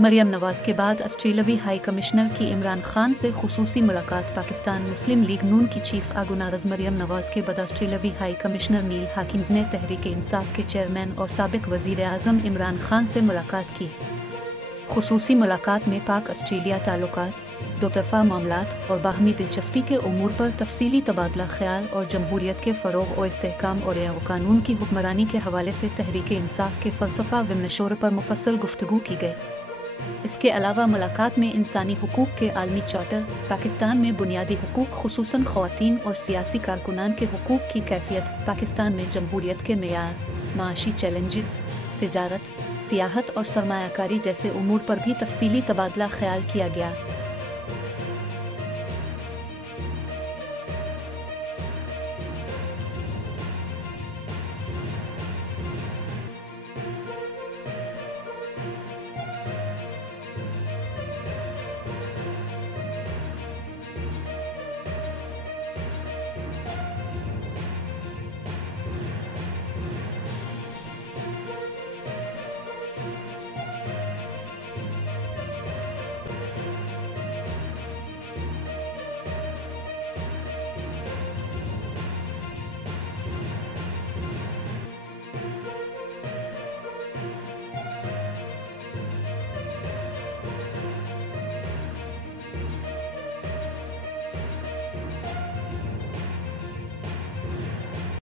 मरियम नवाज के बाद ऑस्ट्रेलियावी high commissioner की इमरान खान से खुसूसी मुलाकात। पाकिस्तान मुस्लिम लीग नून की चीफ आगुनारज मरियम नवाज के बाद ऑस्ट्रेलियावी हाई कमिश्नर नील हाकिम्स ने तहरीक इंसाफ के चेयरमैन और साबिक वजीर आज़म इमरान खान से मुलाकात की। खुसूसी मुलाकात में पाक ऑस्ट्रेलिया ताल्लुकात, दोतरफा मामलात और बाहमी दिलचस्पी के उमूर पर तफसीली तबादला ख्याल और जमहूरियत के फ़रोग़ और इस्तेहकाम और कानून की हुक्मरानी के हवाले से तहरीक इंसाफ के फ़लसफ़ा व नशोर पर मुफस्सल गुफ्तगू की गई। इसके अलावा मुलाकात में इंसानी हुकूक के आलमी चार्टर, पाकिस्तान में बुनियादी हुकूक खुसूसन ख़वातीन और सियासी कारकुनान के हुकूक की कैफियत, पाकिस्तान में जमहूरियत के मेयार, माशी चैलेंजेस, तिजारत, सियाहत और सरमायाकारी जैसे उमूर पर भी तफसीली तबादला ख्याल किया गया।